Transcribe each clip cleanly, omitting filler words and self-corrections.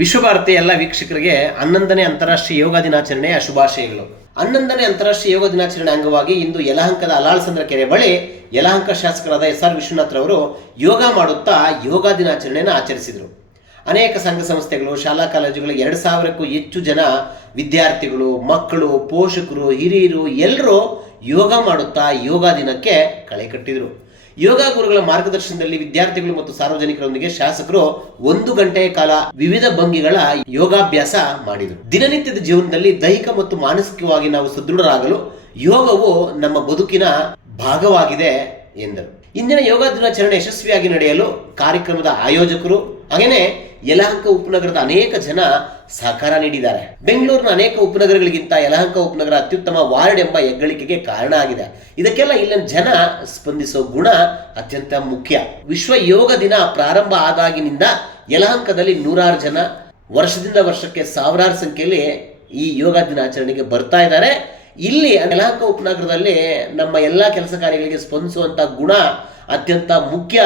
ವಿಶ್ವಭಾರತಿ ಎಲ್ಲ ವೀಕ್ಷಕರಿಗೆ 11ನೇ ಅಂತಾರಾಷ್ಟ್ರೀಯ ಯೋಗ ದಿನಾಚರಣೆಯ ಶುಭಾಶಯಗಳು. 11ನೇ ಅಂತಾರಾಷ್ಟ್ರೀಯ ಯೋಗ ದಿನಾಚರಣೆ ಅಂಗವಾಗಿ ಇಂದು ಯಲಹಂಕದ ಅಲಾಳಸಂದ್ರ ಕೆರೆ ಬಳಿ ಯಲಹಂಕ ಶಾಸಕರಾದ SR ವಿಶ್ವನಾಥ್ರವರು ಯೋಗ ಮಾಡುತ್ತಾ ಯೋಗ ದಿನಾಚರಣೆಯನ್ನು ಆಚರಿಸಿದರು. ಅನೇಕ ಸಂಘ ಸಂಸ್ಥೆಗಳು, ಶಾಲಾ ಕಾಲೇಜುಗಳು 2,000ಕ್ಕೂ ಹೆಚ್ಚು ಜನ ವಿದ್ಯಾರ್ಥಿಗಳು, ಮಕ್ಕಳು, ಪೋಷಕರು, ಹಿರಿಯರು ಎಲ್ಲರೂ ಯೋಗ ಮಾಡುತ್ತಾ ಯೋಗ ದಿನಕ್ಕೆ ಕಳೆ ಕಟ್ಟಿದರು. ಯೋಗ ಗುರುಗಳ ಮಾರ್ಗದರ್ಶನದಲ್ಲಿ ವಿದ್ಯಾರ್ಥಿಗಳು ಮತ್ತು ಸಾರ್ವಜನಿಕರೊಂದಿಗೆ ಶಾಸಕರು 1 ಗಂಟೆಯ ಕಾಲ ವಿವಿಧ ಭಂಗಿಗಳ ಯೋಗಾಭ್ಯಾಸ ಮಾಡಿದರು. ದಿನನಿತ್ಯದ ಜೀವನದಲ್ಲಿ ದೈಹಿಕ ಮತ್ತು ಮಾನಸಿಕವಾಗಿ ನಾವು ಸದೃಢರಾಗಲು ಯೋಗವು ನಮ್ಮ ಬದುಕಿನ ಭಾಗವಾಗಿದೆ ಎಂದರು. ಇಂದಿನ ಯೋಗ ದಿನಾಚರಣೆ ಯಶಸ್ವಿಯಾಗಿ ನಡೆಯಲು ಕಾರ್ಯಕ್ರಮದ ಆಯೋಜಕರು ಹಾಗೆಯೇ ಯಲಹಂಕ ಉಪನಗರದ ಅನೇಕ ಜನ ಸಹಕಾರ ನೀಡಿದ್ದಾರೆ. ಬೆಂಗಳೂರಿನ ಅನೇಕ ಉಪನಗರಗಳಿಗಿಂತ ಯಲಹಂಕ ಉಪನಗರ ಅತ್ಯುತ್ತಮ ವಾರ್ಡ್ ಎಂಬ ಹೆಗ್ಗಳಿಕೆಗೆ ಕಾರಣ ಆಗಿದೆ. ಇದಕ್ಕೆಲ್ಲ ಇಲ್ಲಿನ ಜನ ಸ್ಪಂದಿಸೋ ಗುಣ ಅತ್ಯಂತ ಮುಖ್ಯ. ವಿಶ್ವ ಯೋಗ ದಿನ ಪ್ರಾರಂಭ ಆದಾಗಿನಿಂದ ಯಲಹಂಕದಲ್ಲಿ 100 ಜನ, ವರ್ಷದಿಂದ ವರ್ಷಕ್ಕೆ ಸಾವಿರಾರು ಸಂಖ್ಯೆಯಲ್ಲಿ ಈ ಯೋಗ ದಿನಾಚರಣೆಗೆ ಬರ್ತಾ ಇದ್ದಾರೆ. ಇಲ್ಲಿ ಯಲಹಂಕ ಉಪನಗರದಲ್ಲಿ ನಮ್ಮ ಎಲ್ಲ ಕೆಲಸ ಕಾರ್ಯಗಳಿಗೆ ಸ್ಪಂದಿಸುವಂತ ಗುಣ ಅತ್ಯಂತ ಮುಖ್ಯ.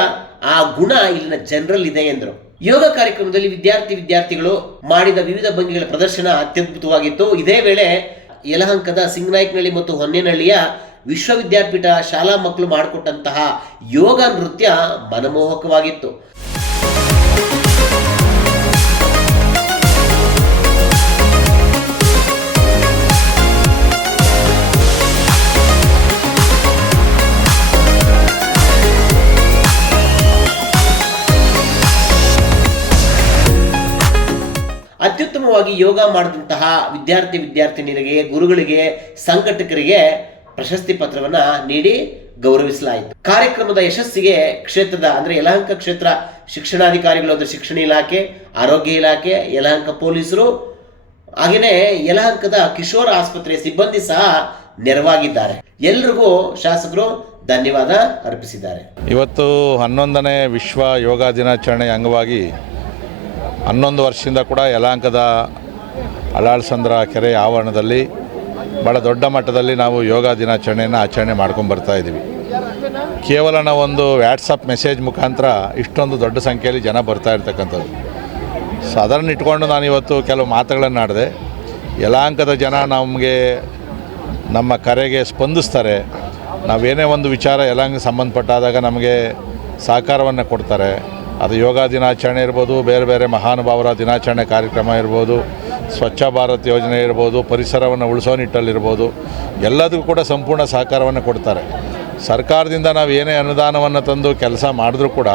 ಆ ಗುಣ ಇಲ್ಲಿನ ಜನರಲ್ಲಿದೆ ಎಂದರು. ಯೋಗ ಕಾರ್ಯಕ್ರಮದಲ್ಲಿ ವಿದ್ಯಾರ್ಥಿಗಳು ಮಾಡಿದ ವಿವಿಧ ಭಂಗಿಗಳ ಪ್ರದರ್ಶನ ಅತ್ಯದ್ಭುತವಾಗಿತ್ತು. ಇದೇ ವೇಳೆ ಯಲಹಂಕದ ಸಿಂಗನಾಯಕನಹಳ್ಳಿ ಮತ್ತು ಹೊನ್ನೇನಹಳ್ಳಿಯ ವಿಶ್ವವಿದ್ಯಾಪೀಠ ಶಾಲಾ ಮಕ್ಕಳು ಮಾಡಿಕೊಟ್ಟಂತಹ ಯೋಗ ನೃತ್ಯ ಮನಮೋಹಕವಾಗಿತ್ತು. ಅತ್ಯುತ್ತಮವಾಗಿ ಯೋಗ ಮಾಡಿದಂತಹ ವಿದ್ಯಾರ್ಥಿನಿಯರಿಗೆ, ಗುರುಗಳಿಗೆ, ಸಂಘಟಕರಿಗೆ ಪ್ರಶಸ್ತಿ ಪತ್ರವನ್ನ ನೀಡಿ ಗೌರವಿಸಲಾಯಿತು. ಕಾರ್ಯಕ್ರಮದ ಯಶಸ್ಸಿಗೆ ಕ್ಷೇತ್ರದ ಯಲಹಂಕ ಕ್ಷೇತ್ರ ಶಿಕ್ಷಣಾಧಿಕಾರಿಗಳು, ಅಂದರೆ ಶಿಕ್ಷಣ ಇಲಾಖೆ, ಆರೋಗ್ಯ ಇಲಾಖೆ, ಯಲಹಂಕ ಪೊಲೀಸರು ಹಾಗೆಯೇ ಯಲಹಂಕದ ಕಿಶೋರ ಆಸ್ಪತ್ರೆಯ ಸಿಬ್ಬಂದಿ ಸಹ ನೆರವಾಗಿದ್ದಾರೆ. ಎಲ್ರಿಗೂ ಶಾಸಕರು ಧನ್ಯವಾದ ಅರ್ಪಿಸಿದ್ದಾರೆ. ಇವತ್ತು 11ನೇ ವಿಶ್ವ ಯೋಗ ದಿನಾಚರಣೆ ಅಂಗವಾಗಿ 11 ವರ್ಷದಿಂದ ಕೂಡ ಯಲಹಂಕದ ಅಲಾಳಸಂದ್ರ ಕೆರೆ ಆವರಣದಲ್ಲಿ ಭಾಳ ದೊಡ್ಡ ಮಟ್ಟದಲ್ಲಿ ನಾವು ಯೋಗ ದಿನಾಚರಣೆಯನ್ನು ಆಚರಣೆ ಮಾಡ್ಕೊಂಡು ಬರ್ತಾ ಇದ್ದೀವಿ. ಕೇವಲ ನಾವೊಂದು ವ್ಯಾಟ್ಸಪ್ ಮೆಸೇಜ್ ಮುಖಾಂತರ ಇಷ್ಟೊಂದು ದೊಡ್ಡ ಸಂಖ್ಯೆಯಲ್ಲಿ ಜನ ಬರ್ತಾ ಇರ್ತಕ್ಕಂಥದ್ದು. ಸೊ ಅದನ್ನು ಇಟ್ಕೊಂಡು ನಾನು ಇವತ್ತು ಕೆಲವು ಮಾತುಗಳನ್ನು ಆಡಿದೆ. ಯಲಹಂಕದ ಜನ ನಮಗೆ ನಮ್ಮ ಕರೆಗೆ ಸ್ಪಂದಿಸ್ತಾರೆ. ನಾವೇನೇ ಒಂದು ವಿಚಾರ ಯಲಹಂಕ ಸಂಬಂಧಪಟ್ಟಾದಾಗ ನಮಗೆ ಸಹಕಾರವನ್ನು ಕೊಡ್ತಾರೆ. ಅದು ಯೋಗ ದಿನಾಚರಣೆ ಇರ್ಬೋದು, ಬೇರೆ ಬೇರೆ ಮಹಾನುಭಾವರ ದಿನಾಚರಣೆ ಕಾರ್ಯಕ್ರಮ ಇರ್ಬೋದು, ಸ್ವಚ್ಛ ಭಾರತ್ ಯೋಜನೆ ಇರ್ಬೋದು, ಪರಿಸರವನ್ನು ಉಳಿಸೋ ನಿಟ್ಟಲ್ಲಿರ್ಬೋದು, ಎಲ್ಲದಕ್ಕೂ ಕೂಡ ಸಂಪೂರ್ಣ ಸಹಕಾರವನ್ನು ಕೊಡ್ತಾರೆ. ಸರ್ಕಾರದಿಂದ ನಾವು ಏನೇ ಅನುದಾನವನ್ನು ತಂದು ಕೆಲಸ ಮಾಡಿದ್ರೂ ಕೂಡ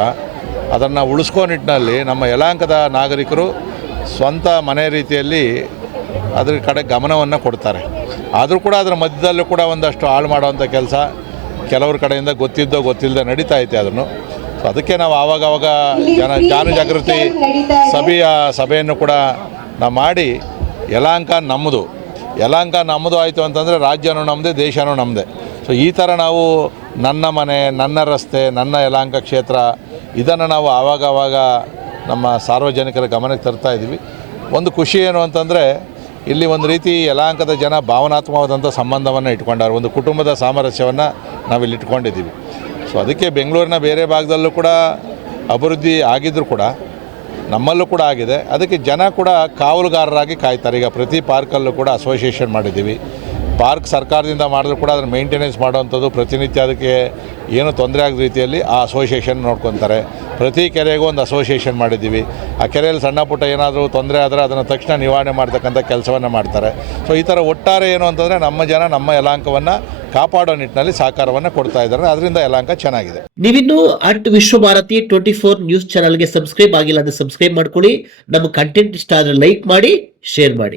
ಅದನ್ನು ಉಳಿಸ್ಕೋ ನಿಟ್ಟಿನಲ್ಲಿ ನಮ್ಮ ಯಲಹಂಕದ ನಾಗರಿಕರು ಸ್ವಂತ ಮನೆ ರೀತಿಯಲ್ಲಿ ಅದ್ರ ಕಡೆ ಗಮನವನ್ನು ಕೊಡ್ತಾರೆ. ಆದರೂ ಕೂಡ ಅದರ ಮಧ್ಯದಲ್ಲೂ ಕೂಡ ಒಂದಷ್ಟು ಹಾಳು ಮಾಡೋವಂಥ ಕೆಲಸ ಕೆಲವ್ರ ಕಡೆಯಿಂದ ಗೊತ್ತಿಲ್ಲದೆ ನಡೀತಾ ಐತೆ. ಅದನ್ನು ಸೊ ಅದಕ್ಕೆ ನಾವು ಆವಾಗವಾಗ ಜಾಗೃತಿ ಸಭೆಯನ್ನು ಕೂಡ ನಾವು ಮಾಡಿ ಯಲಹಂಕ ನಮ್ಮದು ಆಯಿತು ಅಂತಂದರೆ ರಾಜ್ಯನೂ ನಮ್ಮದೇ, ದೇಶನೂ ನಮ್ಮದೇ. ಸೊ ಈ ಥರ ನಾವು ನನ್ನ ಮನೆ, ನನ್ನ ರಸ್ತೆ, ನನ್ನ ಯಲಹಂಕ ಕ್ಷೇತ್ರ ಇದನ್ನು ನಾವು ಆವಾಗವಾಗ ನಮ್ಮ ಸಾರ್ವಜನಿಕರ ಗಮನಕ್ಕೆ ತರ್ತಾ ಇದ್ದೀವಿ. ಒಂದು ಖುಷಿ ಏನು ಅಂತಂದರೆ ಇಲ್ಲಿ ಒಂದು ರೀತಿ ಯಲಹಂಕದ ಜನ ಭಾವನಾತ್ಮಕವಾದಂಥ ಸಂಬಂಧವನ್ನು ಇಟ್ಕೊಂಡಾರೆ. ಒಂದು ಕುಟುಂಬದ ಸಾಮರಸ್ಯವನ್ನು ನಾವಿಲ್ಲಿ ಇಟ್ಕೊಂಡಿದ್ದೀವಿ. ಸೊ ಅದಕ್ಕೆ ಬೆಂಗಳೂರಿನ ಬೇರೆ ಭಾಗದಲ್ಲೂ ಕೂಡ ಅಭಿವೃದ್ಧಿ ಆಗಿದ್ದರೂ ಕೂಡ ನಮ್ಮಲ್ಲೂ ಕೂಡ ಆಗಿದೆ. ಅದಕ್ಕೆ ಜನ ಕೂಡ ಕಾವಲುಗಾರರಾಗಿ ಕಾಯ್ತಾರೆ. ಈಗ ಪ್ರತಿ ಪಾರ್ಕಲ್ಲೂ ಕೂಡ ಅಸೋಸಿಯೇಷನ್ ಮಾಡಿದ್ದೀವಿ. ಪಾರ್ಕ್ ಸರ್ಕಾರದಿಂದ ಮಾಡಿದ್ರು ಕೂಡ ಅದನ್ನು ಮೇಂಟೆನೆನ್ಸ್ ಮಾಡುವಂಥದ್ದು, ಪ್ರತಿನಿತ್ಯ ಅದಕ್ಕೆ ಏನು ತೊಂದರೆ ಆಗದ ರೀತಿಯಲ್ಲಿ ಆ ಅಸೋಸಿಯೇಷನ್ ನೋಡ್ಕೊತಾರೆ. ಪ್ರತಿ ಕೆರೆಗೂ ಒಂದು ಅಸೋಸಿಯೇಷನ್ ಮಾಡಿದ್ದೀವಿ. ಆ ಕೆರೆಯಲ್ಲಿ ಸಣ್ಣ ಪುಟ್ಟ ಏನಾದರೂ ತೊಂದರೆ ಆದರೆ ಅದನ್ನು ತಕ್ಷಣ ನಿವಾರಣೆ ಮಾಡ್ತಕ್ಕಂಥ ಕೆಲಸವನ್ನು ಮಾಡ್ತಾರೆ. ಸೊ ಈ ಥರ ಒಟ್ಟಾರೆ ಏನು ಅಂತಂದರೆ ನಮ್ಮ ಜನ ನಮ್ಮ ಯಲಹಂಕವನ್ನು ಕಾಪಾಡೋ ನಿಟ್ಟಿನಲ್ಲಿ ಸಹಕಾರವನ್ನು ಕೊಡ್ತಾ ಇದ್ದಾರೆ. ಅದರಿಂದ ಯಲಹಂಕ ಚೆನ್ನಾಗಿದೆ. ನೀವಿನ್ನೂ ವಿಶ್ವಭಾರತಿ 24 ನ್ಯೂಸ್ ಚಾನಲ್ಗೆ ಸಬ್ಸ್ಕ್ರೈಬ್ ಆಗಿಲ್ಲ ಅಂದರೆ ಸಬ್ಸ್ಕ್ರೈಬ್ ಮಾಡ್ಕೊಳ್ಳಿ. ನಮ್ಮ ಕಂಟೆಂಟ್ ಇಷ್ಟ ಆದರೆ ಲೈಕ್ ಮಾಡಿ, ಶೇರ್ ಮಾಡಿ.